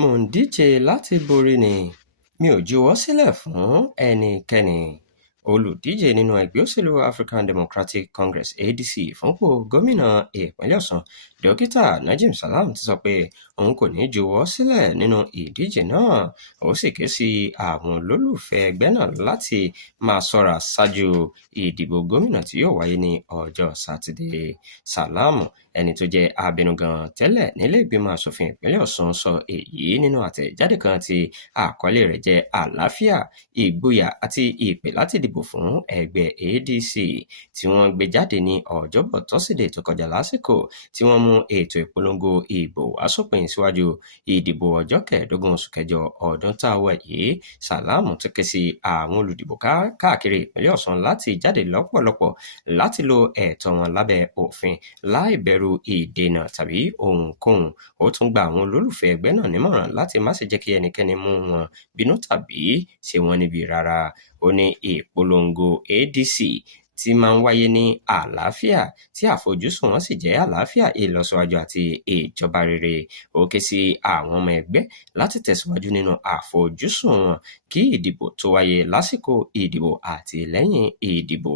Mò ń díje láti borí ni, mi ò juwọ́ sílẹ̀ fún ẹnikẹ́ni. Olùdíje nínú ẹgbẹ́ òṣèlú African Democratic Congress (ADC) fúnpò gómìnà ìpínlẹ̀ Ọ̀ṣun, Dókítà Najim Salam ti sọ pé òun kò ní juwọ́ sílẹ̀ nínú ìdíje náà. Ó sì ké sí àwọn olólùfẹ́ ẹgbẹ́ náà láti máa ṣọ́ra ṣáájú ìdìbò gómìnà tí yóò wáyé ní ọjọ́ Sátidé. Salam, ẹni tó jẹ́ abẹnugan tẹ́lẹ̀ nílé ìgbìmọ̀ asòfin ìpínlẹ̀ Ọ̀ṣun, sọ èyí nínú àtẹ̀jáde kan tí àkọlé rẹ̀ jẹ́ àlàáfíà, ìgboyà àti ìpè láti dìbò fún ẹgbẹ́ ADC, tí wọ́n gbé jáde ní Ọjọ́bọ̀ Tọ́sídẹ̀ẹ́ tó kọjá lásìkò tí wọ́n mú ètò ìpolongo ìbò wá sópin síwájú ìdìbò ọjọ́ 15 oṣù kẹjọ ọdún tá a wà yìí. Salam tún ké sí àwọn olùdìbò káàkiri ìpínlẹ̀ Ọ̀ṣun láti jáde lọ́pọ̀lọpọ̀ láti lo ẹ̀tọ́ wọn lábẹ́ òfin láì bẹ̀rù ìdènà tàbí ohunkóhun. Ó tún gba àwọn olólùfẹ́ ẹgbẹ́ náà nímọ̀ràn láti má ṣe jẹ́ kí ẹnikẹ́ni mú wọn bínú tàbí ṣe wọ́n níbi rárá. Ó ní ìpolongo ADC tí máa ń wáyé ní àlàáfíà tí àfojúsùn wọn sì jẹ́ àlàáfíà, ìlọsíwájú àti ìjọba rere. Ó ké sí àwọn ọmọ ẹgbẹ́ láti tẹ̀síwájú nínú àfojúsùn wọn kí ìdìbò tó wáyé lásìkò ìdìbò àti lẹ́yìn ìdìbò.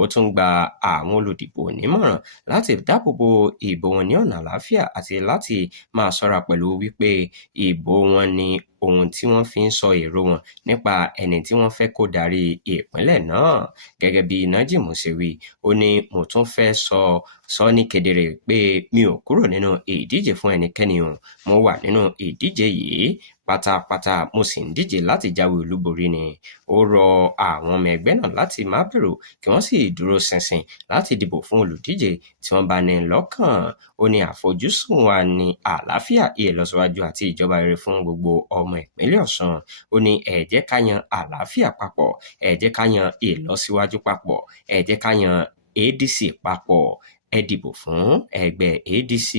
Ó tún gba àwọn olùdìbò nímọ̀ràn láti dáàbò bo ìbò wọn ní ọ̀nà àlàáfíà àti láti máa ṣọ́ra pẹ̀lú wípé ìbò wọn ní ohun tí wọ́n fi ń sọ èrò wọn nípa ẹni tí wọ́n fẹ́ kó darí ìpínlẹ̀ náà. Gẹ́gẹ́ bí Najim ṣe wí, ó ní mo tún fẹ́ sọ ní kedere pé mi ò kúrò nínú ìdíje fún ẹnikẹ́ni o. Mo wà nínú ìdíje yìí pátápátá, mo sì ń díje láti jáwé olúborí ni. Ó rọ àwọn ọmọ ẹgbẹ́ náà láti má bẹ̀rù kí wọ́n sì dúró ṣinṣin láti dìbò fún olùdíje tí wọ́n bá ní lọ́kàn. Ó ní àfojúsùn wa ní àlàáfíà, ìlọsíwájú àti ìjọba rere fún gbogbo ọmọ ìpínlẹ̀ Ọ̀ṣun. Ó ní ẹ jẹ́ ká yan àlàáfíà papọ̀, ẹ jẹ́ ká yan ìlọsíwájú papọ̀, ẹ jẹ́ ká yan ADC papọ̀, ẹ dìbò fún ẹgbẹ́ ADC.